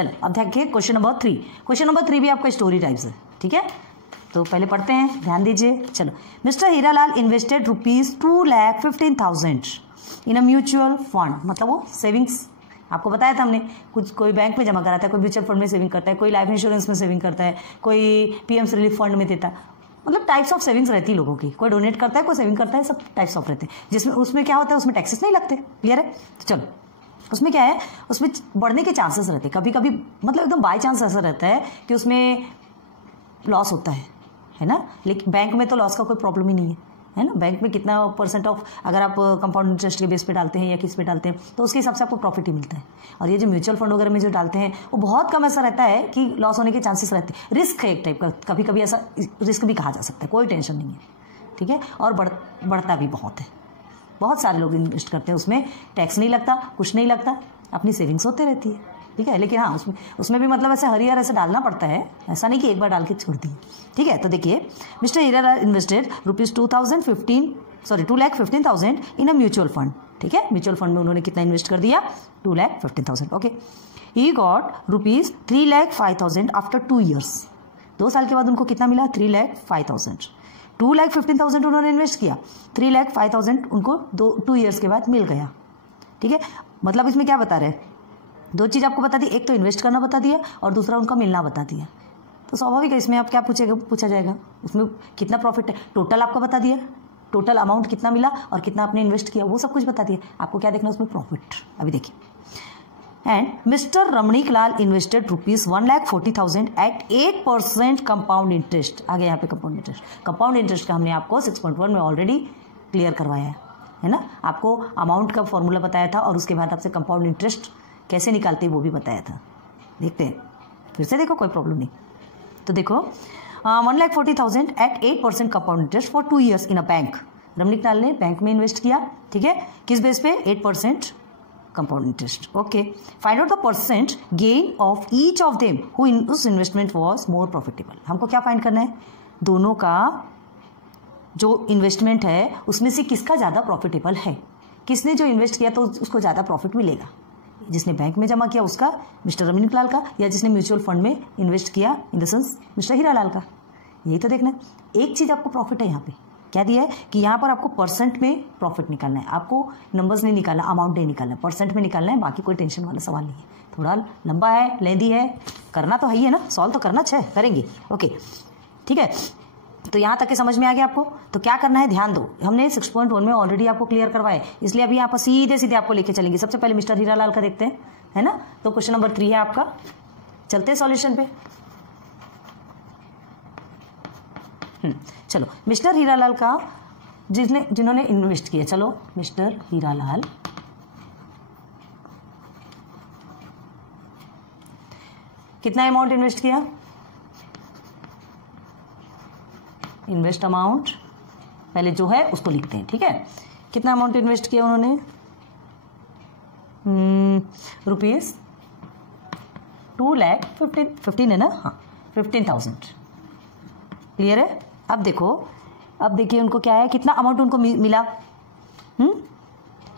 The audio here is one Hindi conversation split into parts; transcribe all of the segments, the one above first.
चलो अब देखिए क्वेश्चन नंबर 3। क्वेश्चन नंबर 3 भी आपका स्टोरी टाइप्स है, ठीक है। तो पहले पढ़ते हैं, ध्यान दीजिए। चलो, mister Hiralal invested ₹2,15,000 in a mutual fund, मतलब वो सेविंग्स, आपको बताया था हमने, कुछ कोई बैंक में जमा कराता है, कोई म्यूचुअल फंड में सेविंग करता है, कोई लाइफ इंश्योरेंस में सेविंग करता है, कोई पीएम रिलीफ फंड में देता है, मतलब टाइप्स ऑफ सेविंग्स रहती है लोगों की, कोई डोनेट करता है, कोई सेविंग करता है, सब टाइप्स ऑफ रहते हैं। जिसमें उसमें क्या होता है, उसमें टैक्सेस नहीं लगते, क्लियर है। तो चलो, उसमें क्या है, उसमें बढ़ने के चांसेस रहते हैं, कभी कभी मतलब एकदम बाई चांस ऐसा रहता है कि उसमें लॉस होता है ना। लेकिन बैंक में तो लॉस का कोई प्रॉब्लम ही नहीं है ना। बैंक में कितना % ऑफ, अगर आप कंपाउंड इंटरेस्ट के बेस पे डालते हैं या किस पे डालते हैं, तो उसके हिसाब से आपको प्रॉफिट ही मिलता है। और ये जो म्यूचुअल फंड वगैरह में जो डालते हैं, वो बहुत कम ऐसा रहता है कि लॉस होने के चांसेस रहते हैं। रिस्क है एक टाइप का, कभी कभी ऐसा रिस्क भी कहा जा सकता है, कोई टेंशन नहीं है, ठीक है। और बढ़ता भी बहुत है, बहुत सारे लोग इन्वेस्ट करते हैं, उसमें टैक्स नहीं लगता, कुछ नहीं लगता, अपनी सेविंग्स होते रहती है, ठीक है। लेकिन हाँ, उसमें भी मतलब ऐसे हर ईयर ऐसे डालना पड़ता है, ऐसा नहीं कि एक बार डाल के छोड़ दी, ठीक है। तो देखिए, mister Hiralal invested ₹2,15,000 in a mutual fund, ठीक है। म्यूचुअल फंड में उन्होंने कितना इन्वेस्ट कर दिया, 2,15,000, okay. He got ₹3,05,000 after 2 years, 2 साल के बाद उनको कितना मिला, 3,05,000। 2,15,000 उन्होंने इन्वेस्ट किया, 3,05,000 उनको 2 years के बाद मिल गया, ठीक है। मतलब इसमें क्या बता रहे हैं, 2 चीज़ आपको बता दी, एक तो इन्वेस्ट करना बता दिया और दूसरा उनका मिलना बता दिया। तो स्वाभाविक है, इसमें आप क्या पूछा जाएगा, उसमें कितना प्रॉफिट है, टोटल आपको बता दिया, टोटल अमाउंट कितना मिला और कितना आपने इन्वेस्ट किया, वो सब कुछ बता दिया। आपको क्या देखना, उसमें प्रॉफिट। अभी देखिए, and mister Ramnik Lal invested ₹1,40,000 at 8% compound interest. आगे यहाँ पे कंपाउंड इंटरेस्ट का हमने आपको 6.1 में ऑलरेडी क्लियर करवाया है ना। आपको अमाउंट का फॉर्मूला बताया था और उसके बाद आपसे कंपाउंड इंटरेस्ट कैसे निकालते हैं वो भी बताया था। देखते हैं फिर से, देखो कोई प्रॉब्लम नहीं। तो देखो, 1,40,000 at 8% compound interest for 2 years in a bank. Ramnik Lal ने बैंक में इन्वेस्ट किया, ठीक है, किस बेस पे, 8% compound interest, okay. Find out the percent gain of each of them whose investment was more profitable. हमको क्या फाइंड करना है, दोनों का जो इन्वेस्टमेंट है उसमें से किसका ज़्यादा प्रॉफिटेबल है, किसने जो इन्वेस्ट किया तो उसको ज़्यादा प्रॉफिट मिलेगा, जिसने बैंक में जमा किया उसका, मिस्टर रमणीक लाल का, या जिसने म्यूचुअल फंड में इन्वेस्ट किया, in the sense mister Hiralal का। यही तो देखना है। एक चीज़ आपको प्रॉफिट है, यहाँ पे क्या दिया है कि यहाँ पर आपको परसेंट में प्रॉफिट निकालना है, आपको नंबर्स नहीं निकालना, अमाउंट नहीं निकालना, परसेंट में निकालना है। बाकी कोई टेंशन वाला सवाल नहीं है, थोड़ा लंबा है, लेंदी है, करना तो है ना, सॉल्व तो करना करेंगे, ओके, ठीक है। तो यहाँ तक के समझ में आ गया आपको। तो क्या करना है, ध्यान दो, हमने 6.1 में ऑलरेडी आपको क्लियर करवाए, इसलिए अभी यहाँ पर सीधे सीधे आपको लेके चलेंगे। सबसे पहले मिस्टर हीरालाल का देखते हैं, है ना। तो क्वेश्चन नंबर 3 है आपका, चलते हैं सॉल्यूशन पे। चलो, मिस्टर हीरालाल का जिन्होंने इन्वेस्ट किया, चलो मिस्टर हीरालाल कितना अमाउंट इन्वेस्ट किया, इन्वेस्ट अमाउंट पहले जो है उसको लिखते हैं, ठीक है। कितना अमाउंट इन्वेस्ट किया उन्होंने, ₹2,15,000 है ना, हाँ 15,000, क्लियर है। अब देखो, अब देखिए उनको क्या है, कितना अमाउंट उनको मिला,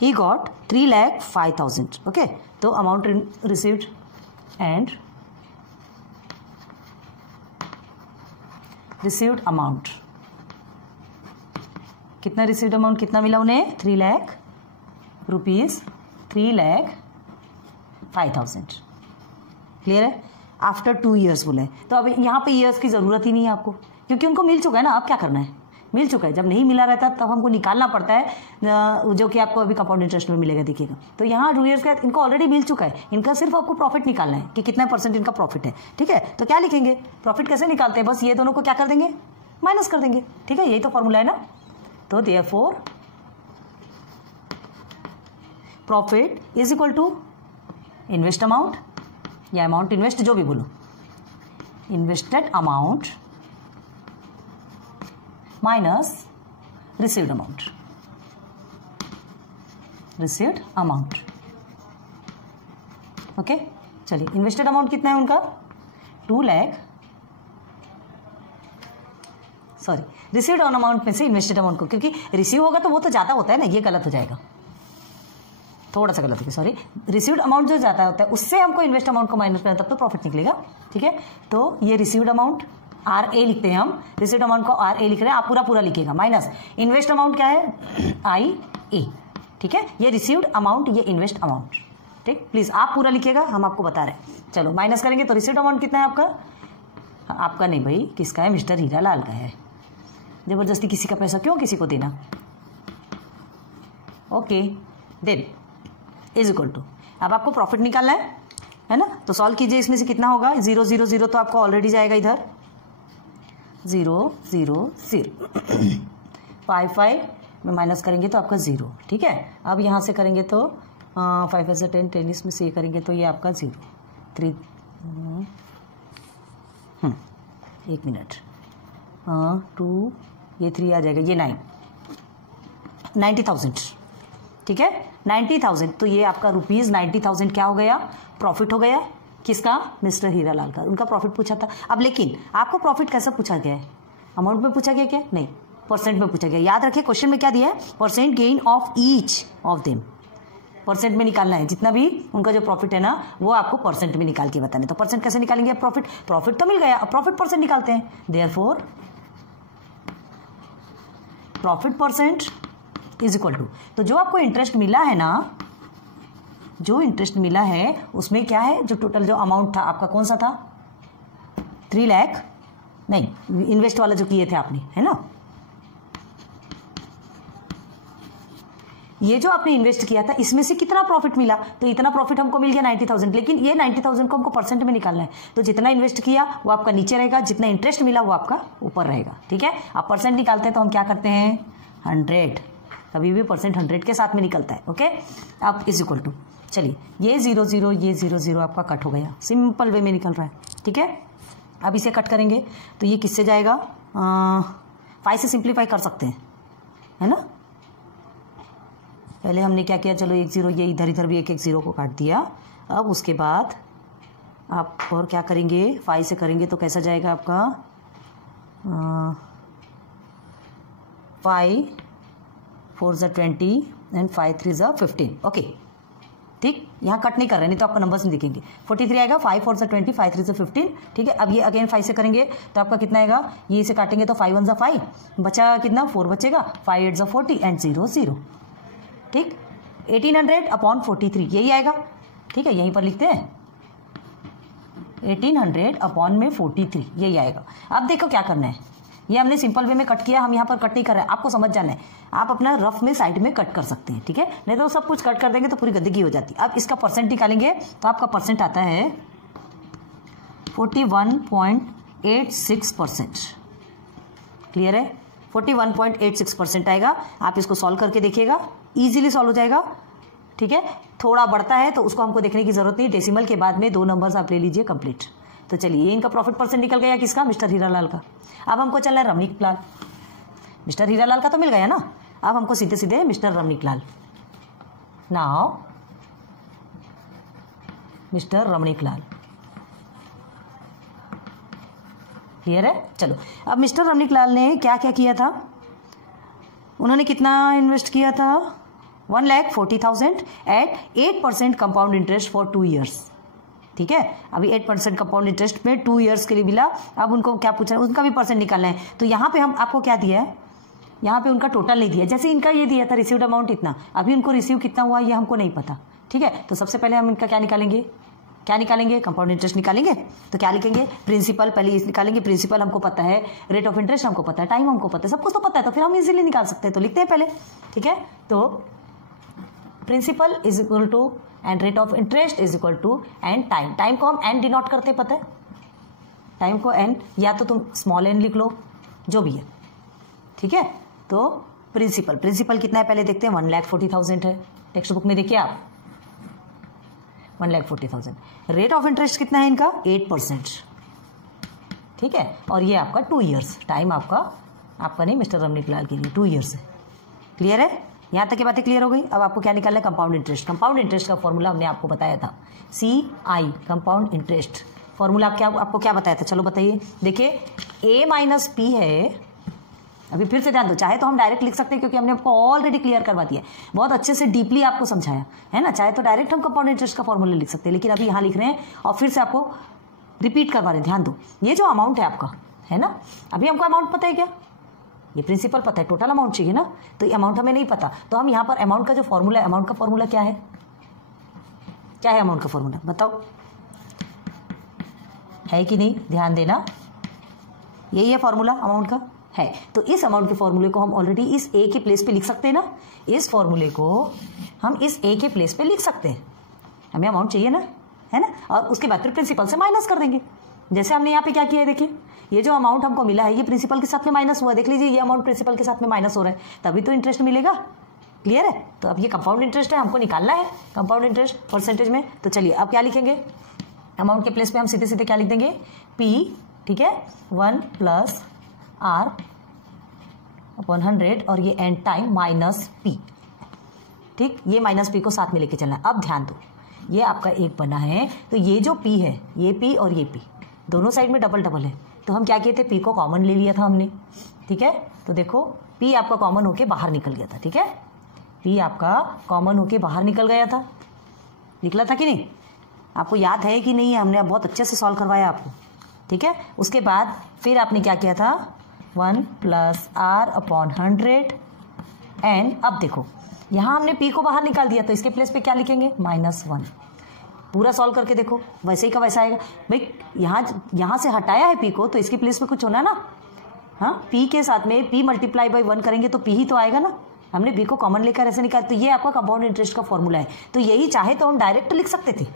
ही गॉट 3,05,000, ओके। तो amount received and received amount, कितना रिसीव्ड अमाउंट कितना मिला उन्हें, 3 लाख रुपीज, 3,05,000, क्लियर है। आफ्टर 2 years बोले, तो अब यहाँ पे ईयर्स की जरूरत ही नहीं है आपको, क्योंकि उनको मिल चुका है ना। अब क्या करना है, मिल चुका है, जब नहीं मिला रहता तब हमको निकालना पड़ता है, जो कि आपको अभी कंपाउंड इंटरेस्ट में मिलेगा, देखिएगा। तो यहाँ 2 years का इनको ऑलरेडी मिल चुका है, इनका सिर्फ आपको प्रॉफिट निकालना है कि कितना % इनका प्रॉफिट है, ठीक है। तो क्या लिखेंगे, प्रॉफिट कैसे निकालते हैं, बस ये दोनों को क्या कर देंगे, माइनस कर देंगे, ठीक है, यही तो फॉर्मूला है ना। तो therefore profit is equal to invest amount या अमाउंट इन्वेस्ट, जो भी बोलो, invested amount minus received amount, received amount, okay. चलिए, इन्वेस्टेड अमाउंट कितना है उनका, 2 lakh, sorry received on amount में से इन्वेस्टेड अमाउंट को, क्योंकि रिसीव होगा तो वो तो ज़्यादा होता है ना, ये गलत हो जाएगा, थोड़ा सा गलत हो गया, सॉरी। रिसीव्ड अमाउंट जो जाता होता है उससे हमको इन्वेस्ट अमाउंट को माइनस करना, तब तो प्रॉफिट निकलेगा, ठीक है। तो ये रिसीव्ड अमाउंट RA लिखते हैं हम, रिसीव्ड अमाउंट को RA लिख रहे हैं, आप पूरा पूरा लिखिएगा, माइनस इन्वेस्ट अमाउंट क्या है IA, ठीक है। ये रिसीव्ड अमाउंट, ये इन्वेस्ट अमाउंट, ठीक। प्लीज आप पूरा लिखिएगा, हम आपको बता रहे हैं। चलो माइनस करेंगे तो रिसीव्ड अमाउंट कितना है आपका? आपका नहीं भाई, किसका है? मिस्टर हीरालाल का है। जबरदस्ती किसी का पैसा क्यों किसी को देना? Okay, then is equal to, अब आपको प्रॉफिट निकालना है ना। तो सॉल्व कीजिए, इसमें से कितना होगा? 0 0 0 तो आपको ऑलरेडी जाएगा इधर, 0 0 0 5 5 में माइनस करेंगे तो आपका 0, ठीक है। अब यहाँ से करेंगे तो 5 ऐसे 10 10 इसमें से करेंगे तो ये आपका 0 3 1 मिनट 2 ये 3 आ जाएगा, ये 9 90,000, ठीक है। 90,000, तो ये आपका ₹90,000 क्या हो गया? प्रॉफिट हो गया। किसका? मिस्टर हीरालाल का, उनका प्रॉफिट पूछा था। अब लेकिन आपको प्रॉफिट कैसे पूछा गया है? अमाउंट में पूछा गया क्या? नहीं, परसेंट में पूछा गया। याद रखिए क्वेश्चन में क्या दिया है? Percent gain of each of them, percent में निकालना है। जितना भी उनका जो प्रॉफिट है ना, वो आपको परसेंट में निकाल के बताना है। तो परसेंट कैसे निकालेंगे? प्रॉफिट तो मिल गया, अब प्रॉफिट परसेंट निकालते हैं। Therefore profit percent is equal to, तो जो आपको इंटरेस्ट मिला है ना, जो इंटरेस्ट मिला है उसमें क्या है? जो टोटल जो अमाउंट था आपका, कौन सा था? 3 लाख नहीं, इन्वेस्ट वाला जो किए थे आपने, है ना। ये जो आपने इन्वेस्ट किया था इसमें से कितना प्रॉफिट मिला? तो इतना प्रॉफिट हमको मिल गया 90,000, लेकिन ये 90,000 को हमको परसेंट में निकालना है। तो जितना इन्वेस्ट किया वो आपका नीचे रहेगा, जितना इंटरेस्ट मिला वो आपका ऊपर रहेगा, ठीक है। आप परसेंट निकालते हैं तो हम क्या करते हैं? 100, कभी भी परसेंट 100 के साथ में निकलता है, ओके। अब इज इक्वल टू, चलिए ये 0 0 ये 0 0 आपका कट हो गया, सिंपल वे में निकल रहा है, ठीक है। अब इसे कट करेंगे तो ये किससे जाएगा? 5 से सिंप्लीफाई कर सकते हैं, है ना। पहले हमने क्या किया? चलो 1 0, ये इधर इधर भी 1 1 0 को काट दिया। अब उसके बाद आप और क्या करेंगे? 5 से करेंगे तो कैसा जाएगा आपका? 5 4 ज़ा 20 एंड 5 3 ज़ा 15, ओके, ठीक। यहाँ कट नहीं कर रहे, नहीं तो आपका नंबर्स नहीं दिखेंगे। 43 आएगा, 5 4 ज़ा 20 5 3 ज़ा 15, ठीक है। अब ये अगेन 5 से करेंगे तो आपका कितना आएगा? ये इसे काटेंगे तो 5 1 ज़ा 5, बचा कितना? 4 बचेगा, 5 8 ज़ा 40 एंड 0 0, ठीक। 1800 अपॉन 43 यही आएगा, ठीक है। यहीं पर लिखते हैं 1800 अपॉन में 43 यही आएगा। अब देखो क्या करना है, ये हमने सिंपल वे में कट किया, हम यहाँ पर कट नहीं कर रहे हैं, आपको समझ जाना है। आप अपना रफ में साइड में कट कर सकते हैं, ठीक है, नहीं तो सब कुछ कट कर देंगे तो पूरी गंदगी हो जाती है। अब इसका परसेंट निकालेंगे तो आपका परसेंट आता है 41.86%, क्लियर है? 41.86% आएगा। आप इसको सॉल्व करके देखिएगा, इजीली सॉल्व हो जाएगा, ठीक है। थोड़ा बढ़ता है तो उसको हमको देखने की जरूरत नहीं, डेसिमल के बाद में 2 नंबर्स आप ले लीजिए कंप्लीट। तो चलिए ये इनका प्रॉफिट परसेंट निकल गया, किसका? मिस्टर हीरालाल का। अब हमको चलना है रमणीक लाल। मिस्टर हीरालाल का तो मिल गया ना, अब हमको सीधे सीधे मिस्टर रमणीक लाल। नाउ मिस्टर रमणीक लाल, क्लियर है? चलो अब मिस्टर रमणीक लाल ने क्या क्या किया था? उन्होंने कितना इन्वेस्ट किया था? 1,40,000 at 8% compound interest for 2 years, ठीक है। अभी 8% कंपाउंड इंटरेस्ट में 2 ईयर्स के लिए मिला। अब उनको क्या पूछा है? उनका भी परसेंट निकालना है। तो यहाँ पे हम आपको क्या दिया है? यहाँ पे उनका टोटल नहीं दिया, जैसे इनका ये दिया था रिसीव्ड अमाउंट इतना, अभी उनको रिसीव कितना हुआ ये हमको नहीं पता, ठीक है। तो सबसे पहले हम इनका क्या निकालेंगे? कंपाउंड इंटरेस्ट निकालेंगे। तो क्या लिखेंगे? प्रिंसिपल पहले इस निकालेंगे। प्रिंसिपल हमको पता है, रेट ऑफ इंटरेस्ट हमको पता है, टाइम हमको पता है, सब कुछ तो पता है, तो फिर हम इजीली निकाल सकते हैं। तो लिखते हैं पहले, ठीक है। तो principal is equal to and rate of interest is equal to and time. Time को हम एन डिनोट करते, पता है टाइम को एन, या तो तुम स्मॉल एन लिख लो, जो भी है, ठीक है। तो प्रिंसिपल कितना है पहले देखते हैं। 1,40,000 है, टेक्स्ट बुक में देखिए आप 1,40,000। रेट ऑफ इंटरेस्ट कितना है इनका? 8%, ठीक है। और ये आपका 2 ईयर्स, टाइम आपका नहीं, मिस्टर रमणीक लाल के लिए 2 ईयर्स है, क्लियर है? यहाँ तक की बातें क्लियर हो गई। अब आपको क्या निकालना है? Compound interest. कंपाउंड इंटरेस्ट का फॉर्मूला हमने आपको बताया था, CI कंपाउंड इंटरेस्ट फॉर्मूला आपको क्या बताया था? चलो बताइए। देखिए A माइनस P है, अभी फिर से ध्यान दो, चाहे तो हम डायरेक्ट लिख सकते हैं क्योंकि हमने आपको ऑलरेडी क्लियर करवा दिया है, बहुत अच्छे से डीपली आपको समझाया है ना। चाहे तो डायरेक्ट हम कंपाउंड इंटरेस्ट का फॉर्मूला लिख सकते हैं, लेकिन अभी यहाँ लिख रहे हैं और फिर से आपको रिपीट करवा रहे हैं। ध्यान दो, ये जो अमाउंट है आपका, है ना, अभी हमको अमाउंट पता है क्या? ये प्रिंसिपल पता है, टोटल अमाउंट चाहिए ना, तो ये अमाउंट हमें नहीं पता। तो हम यहाँ पर अमाउंट का जो फॉर्मूला है, अमाउंट का फॉर्मूला क्या है? क्या है अमाउंट का फॉर्मूला बताओ, है कि नहीं? ध्यान देना, यही है फॉर्मूला अमाउंट का, है। तो इस अमाउंट के फॉर्मूले को हम ऑलरेडी इस ए के प्लेस पे लिख सकते हैं ना, इस फॉर्मूले को हम इस ए के प्लेस पे लिख सकते हैं। हमें अमाउंट चाहिए ना, है ना, और उसके बाद फिर प्रिंसिपल से माइनस कर देंगे। जैसे हमने यहाँ पे क्या किया है, देखिए ये जो अमाउंट हमको मिला है ये प्रिंसिपल के साथ में माइनस हुआ, देख लीजिए ये अमाउंट प्रिंसिपल के साथ में माइनस हो रहा है, तभी तो इंटरेस्ट मिलेगा। क्लियर है? तो अब ये कंपाउंड इंटरेस्ट है, हमको निकालना है कंपाउंड इंटरेस्ट परसेंटेज में। तो चलिए अब क्या लिखेंगे, अमाउंट के प्लेस पे हम सीधे सीधे क्या लिख देंगे, पी, ठीक है, 1 + R/100 और ये एंड टाइम माइनस पी, ठीक, ये माइनस पी को साथ में लेके चलना है। अब ध्यान दो, ये आपका एक बना है, तो ये जो पी है, ये पी और ये पी दोनों साइड में डबल डबल है, तो हम क्या किए थे, पी को कॉमन ले लिया था हमने, ठीक है। तो देखो पी आपका कॉमन होके बाहर निकल गया था, ठीक है, पी आपका कॉमन होके बाहर निकल गया था, निकला था कि नहीं? आपको याद है कि नहीं? हमने बहुत अच्छे से सॉल्व करवाया आपको, ठीक है। उसके बाद फिर आपने क्या किया था, 1 + R/100 एंड अब देखो यहाँ हमने पी को बाहर निकाल दिया, तो इसके प्लेस पे क्या लिखेंगे, -1। पूरा सॉल्व करके देखो, वैसे ही का वैसा आएगा भाई। यहाँ से हटाया है पी को, तो इसके प्लेस पे कुछ होना ना, हाँ, पी के साथ में पी × 1 करेंगे तो पी ही तो आएगा ना। हमने बी को कॉमन लेकर ऐसे निकाला, तो ये आपका कंपाउंड इंटरेस्ट का फॉर्मूला है। तो यही चाहे तो हम डायरेक्ट लिख सकते थे,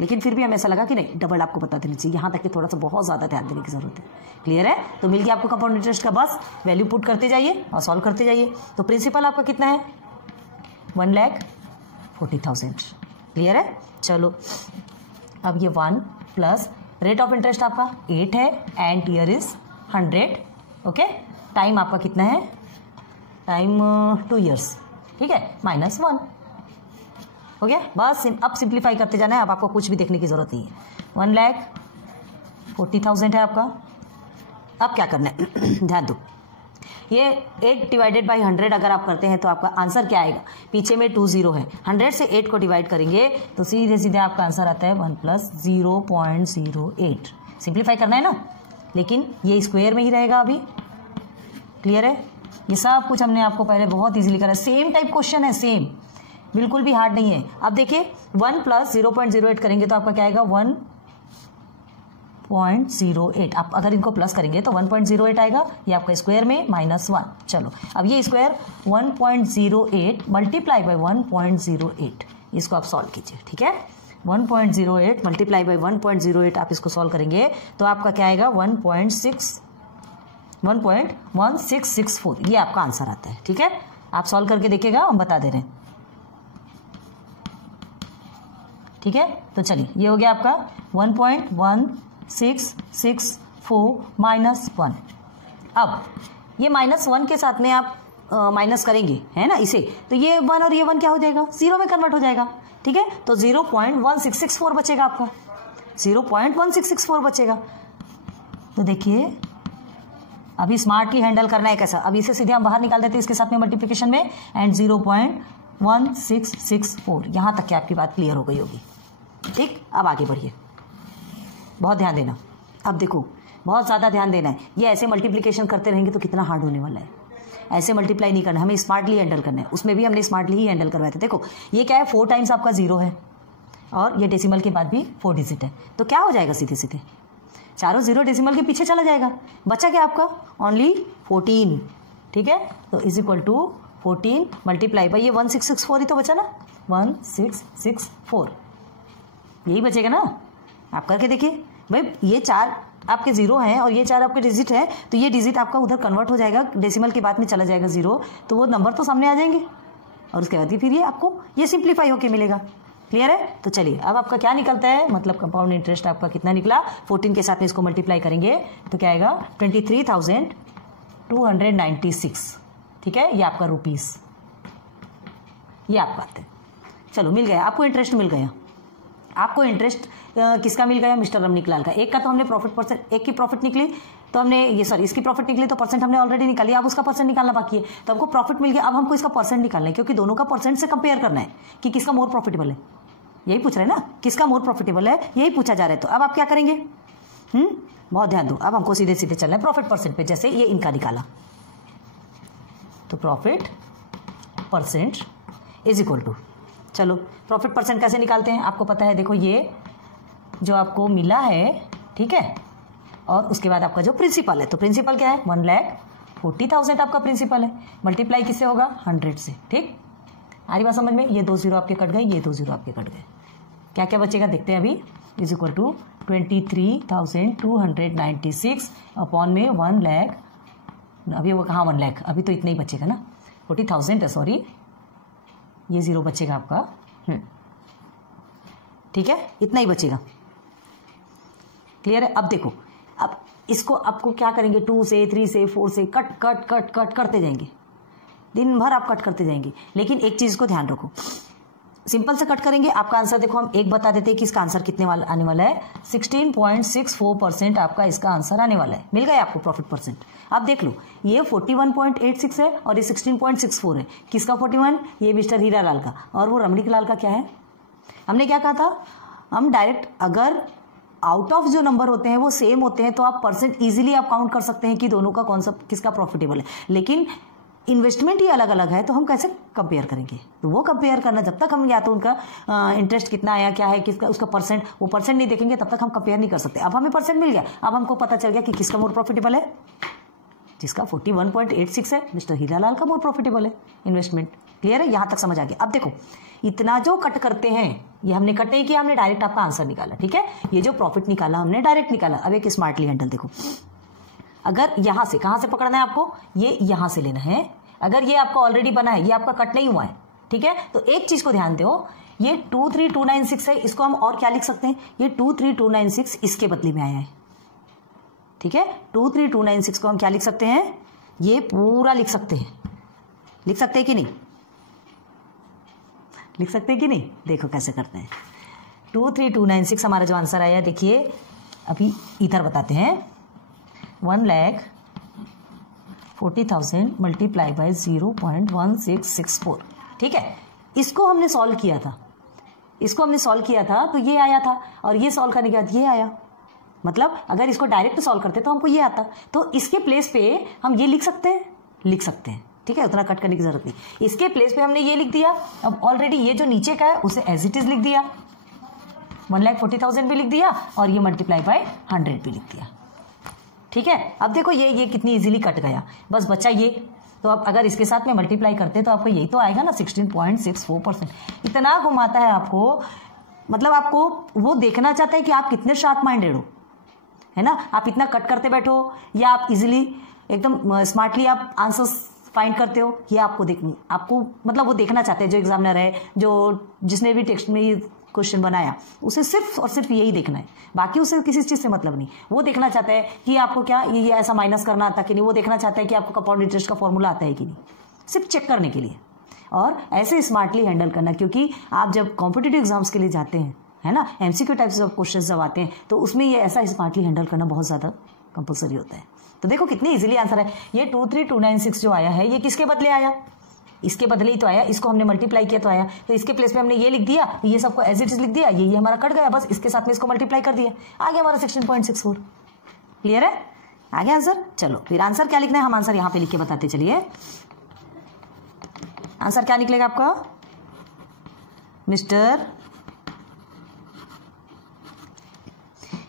लेकिन फिर भी हमें ऐसा लगा कि नहीं, डबल आपको बता देना चाहिए, यहाँ तक कि थोड़ा सा बहुत ज़्यादा ध्यान देने की जरूरत है। क्लियर है? तो मिल गया आपको कंपाउंड इंटरेस्ट का, बस वैल्यू पुट करते जाइए और सॉल्व करते जाइए। तो प्रिंसिपल आपका कितना है, 1,40,000। क्लियर है? चलो अब ये 1 + रेट ऑफ इंटरेस्ट आपका 8 है and year is 100, okay. Time आपका कितना है, टाइम 2 ईयर्स, ठीक है, -1 हो गया। बस अब सिंप्लीफाई करते जाना है, अब आपको कुछ भी देखने की जरूरत नहीं है। 1,40,000 है आपका। अब क्या करना है ध्यान दो, ये 8 / 100 अगर आप करते हैं तो आपका आंसर क्या आएगा, पीछे में 2 0 है, 100 से 8 को डिवाइड करेंगे तो सीधे सीधे आपका आंसर आता है 1 + 0.08। सिंप्लीफाई करना है ना, लेकिन ये स्क्वायर में ही रहेगा अभी। क्लियर है? ये सब कुछ हमने आपको पहले बहुत इजीली करा, सेम टाइप क्वेश्चन है, सेम, बिल्कुल भी हार्ड नहीं है। अब देखिए 1 + 0.08 करेंगे तो आपका क्या आएगा, 1.08। आप अगर इनको प्लस करेंगे तो 1.08 आएगा, ये आपका स्क्वायर में -1। चलो अब ये स्क्वायर 1.08 × 1.08, इसको आप सॉल्व कीजिए, ठीक है। 1.08 × 1.08 आप इसको सॉल्व करेंगे तो आपका क्या आएगा, 1.1664, ये आपका आंसर आता है, ठीक है। आप सॉल्व करके देखिएगा, हम बता दे रहे हैं, ठीक है। तो चलिए ये हो गया आपका 1.1664 -1। अब ये -1 के साथ में आप माइनस करेंगे, है ना, इसे, तो ये 1 और ये 1 क्या हो जाएगा, 0 में कन्वर्ट हो जाएगा, ठीक है। तो 0.1664 बचेगा आपका, 0.1664 बचेगा। तो देखिए अभी स्मार्टली हैंडल करना है कैसा, अब इसे सीधे हम बाहर निकाल देते हैं इसके साथ में मल्टीप्लिकेशन में, एंड 0.1664, यहां तक कि आपकी बात क्लियर हो गई होगी, ठीक। अब आगे बढ़िए, बहुत ध्यान देना। अब देखो बहुत ज़्यादा ध्यान देना है, ये ऐसे मल्टीप्लिकेशन करते रहेंगे तो कितना हार्ड होने वाला है। ऐसे मल्टीप्लाई नहीं करना, हमें स्मार्टली हैंडल करना है। उसमें भी हमने स्मार्टली ही हैंडल करवाए थे। देखो ये क्या है, 4 टाइम्स आपका 0 है और ये डेसिमल के बाद भी 4 डिजिट है, तो क्या हो जाएगा, सीधे सीधे चारों 0 डेसिमल के पीछे चला जाएगा, बचा क्या आपका, ओनली 14, ठीक है। तो is equal to 14 multiply by ये 1664 ही तो बचा ना, 1664 यही बचेगा ना। आप करके देखिए भाई, ये 4 आपके 0 हैं और ये 4 आपके डिजिट है, तो ये डिजिट आपका उधर कन्वर्ट हो जाएगा, डेसिमल के बाद में चला जाएगा 0, तो वो नंबर तो सामने आ जाएंगे और उसके बाद ही फिर ये आपको ये सिंप्लीफाई होके मिलेगा। क्लियर है? तो चलिए अब आपका क्या निकलता है, मतलब कंपाउंड इंटरेस्ट आपका कितना निकला, 14 के साथ में इसको मल्टीप्लाई करेंगे तो क्या आएगा, 23,296, ठीक है। ये आपका रुपीस, ये आपका आता है। चलो मिल गया आपको, इंटरेस्ट मिल गया। आपको इंटरेस्ट किसका मिल गया? मिस्टर रमनीकलाल का। एक का तो हमने प्रॉफिट परसेंट, एक की प्रॉफिट निकली तो हमने ये सॉरी इसकी प्रॉफिट निकली तो परसेंट हमने ऑलरेडी निकाली, अब उसका परसेंट निकालना बाकी है। तो हमको प्रॉफिट मिल गया, अब हमको इसका परसेंट निकालना है क्योंकि दोनों का परसेंट से कंपेयर करना है कि किसका मोर प्रॉफिटेबल है। यही पूछ रहे हैं ना, किसका मोर प्रॉफिटेबल है, यही पूछा जा रहा है। तो अब आप क्या करेंगे? बहुत ध्यान दो। अब हमको सीधे सीधे चलना है प्रॉफिट परसेंट पे। जैसे ये इनका निकाला तो profit percent is equal to, चलो प्रॉफिट परसेंट कैसे निकालते हैं आपको पता है। देखो ये जो आपको मिला है, ठीक है, और उसके बाद आपका जो प्रिंसिपल है, तो प्रिंसिपल क्या है? 1,40,000 आपका प्रिंसिपल है। मल्टीप्लाई किससे होगा? 100 से। ठीक, आ रही बात समझ में? ये 2 जीरो आपके कट गए, ये 2 जीरो आपके कट गए। क्या क्या बचेगा देखते हैं अभी। इज इक्वल टू 23,296 अपॉन में 1 लाख। अभी वो कहाँ 1 लाख, अभी तो इतना ही बचेगा ना, 40,000 है, सॉरी ये जीरो बचेगा आपका। ठीक है, इतना ही बचेगा। क्लियर है? अब देखो, अब इसको आपको क्या करेंगे? 2 से 3 से 4 से कट कट कट कट करते जाएंगे, दिन भर आप कट करते जाएंगे। लेकिन एक चीज को ध्यान रखो, सिंपल से कट करेंगे। आपका आंसर देखो, हम एक बता देते हैं कि इसका आंसर कितने वाला आने वाला है। 16.64% आपका इसका आंसर आने वाला है। मिल गया आपको प्रॉफिट परसेंट। अब देख लो, ये 41.86 है और ये 16.64 है। किसका 41? ये मिस्टर हीरालाल का। और वो रमणीकलाल का क्या है? हमने क्या कहा था? हम डायरेक्ट अगर आउट ऑफ जो नंबर होते हैं वो सेम होते हैं तो आप परसेंट इजीली आप काउंट कर सकते हैं कि दोनों का कौन सा किसका प्रॉफिटेबल है। लेकिन इन्वेस्टमेंट ही अलग अलग है तो हम कैसे कंपेयर करेंगे? तो वो कंपेयर करना, जब तक हम या तो उनका इंटरेस्ट कितना आया, क्या है, किसका उसका परसेंट, वो परसेंट नहीं देखेंगे तब तक हम कंपेयर नहीं कर सकते। अब हमें परसेंट मिल गया, अब हमको पता चल गया कि किसका मोर प्रॉफिटेबल है। जिसका 41.86 है, मिस्टर हीरालाल का मोर प्रॉफिटेबल है इन्वेस्टमेंट। क्लियर है? यहां तक समझ आ गया। अब देखो, इतना जो कट करते हैं ये हमने कट नहीं किया, हमने डायरेक्ट आपका आंसर निकाला। ठीक है, ये जो प्रॉफिट निकाला हमने डायरेक्ट निकाला। अब एक स्मार्टली हैंडल देखो, अगर यहां से, कहां से पकड़ना है आपको? ये यहां से लेना है। अगर ये आपका ऑलरेडी बना है, ये आपका कट नहीं हुआ है, ठीक है, तो एक चीज को ध्यान दो, ये 23296 है, इसको हम और क्या लिख सकते हैं? ये 23296 इसके बदले में आया है। ठीक है, 23296 को हम क्या लिख सकते हैं? ये पूरा लिख सकते हैं। लिख सकते हैं कि नहीं? लिख सकते हैं कि नहीं? देखो कैसे करते हैं। 23296 हमारा जो आंसर आया, देखिए अभी इधर बताते हैं। 1,40,000 मल्टीप्लाई बाय 0.1664। ठीक है, इसको हमने सॉल्व किया था, इसको हमने सॉल्व किया था तो ये आया था, और ये सॉल्व करने के बाद ये आया। मतलब अगर इसको डायरेक्ट सॉल्व करते तो हमको ये आता, तो इसके प्लेस पे हम ये लिख सकते हैं, लिख सकते हैं। ठीक है, उतना कट करने की जरूरत नहीं। इसके प्लेस पे हमने ये लिख दिया। अब ऑलरेडी ये जो नीचे का है उसे एज इट इज लिख दिया, 1,40,000 भी लिख दिया और ये मल्टीप्लाई बाय 100 भी लिख दिया। ठीक है, अब देखो ये कितनी इजीली कट गया, बस बच्चा ये। तो अब अगर इसके साथ में मल्टीप्लाई करते तो आपको यही तो आएगा ना, 16.64%। इतना घुमाता है आपको, मतलब आपको वो देखना चाहता है कि आप कितने शार्प माइंडेड हो, है ना। आप इतना कट करते बैठो या आप इजीली एकदम स्मार्टली आप आंसर्स फाइंड करते हो, ये आपको मतलब वो देखना चाहते हैं जो एग्जामिनर है, जो जिसने भी टेक्स्ट में ये क्वेश्चन बनाया, उसे सिर्फ और सिर्फ यही देखना है, बाकी उसे किसी चीज से मतलब नहीं। वो देखना चाहता है कि आपको क्या ये ऐसा माइनस करना आता कि नहीं, वो देखना चाहता है कि आपको कंपाउंड इंटरेस्ट का फॉर्मूला आता है कि नहीं, सिर्फ चेक करने के लिए। और ऐसे स्मार्टली हैंडल करना, क्योंकि आप जब कॉम्पिटिटिव एग्जाम्स के लिए जाते हैं, है ना, एमसीक्यू टाइप्स ऑफ क्वेश्चन जब आते हैं तो उसमें ये ऐसा स्मार्टली हैंडल करना बहुत ज्यादा कंपलसरी होता है। तो देखो कितनी इजीली आंसर है। ये 23296 जो आया है ये किसके बदले आया? इसके बदले ही तो आया, इसको हमने मल्टीप्लाई किया तो आया। तो इसके प्लेस पे हमने ये लिख दिया, तो ये सबको एज इट इज लिख दिया, ये हमारा कट गया, बस इसके साथ में इसको मल्टीप्लाई कर दिया, आ गया हमारा 16.64। क्लियर है? आ गया आंसर। चलो फिर आंसर क्या लिखना है, हम आंसर यहां पे लिख के बताते चलिए। आंसर क्या निकलेगा आपका? Mister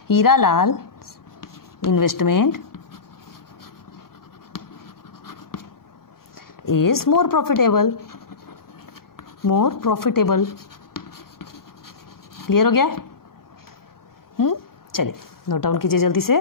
Hiralal investment is more profitable। Clear हो गया? चलिए नोट डाउन कीजिए जल्दी से।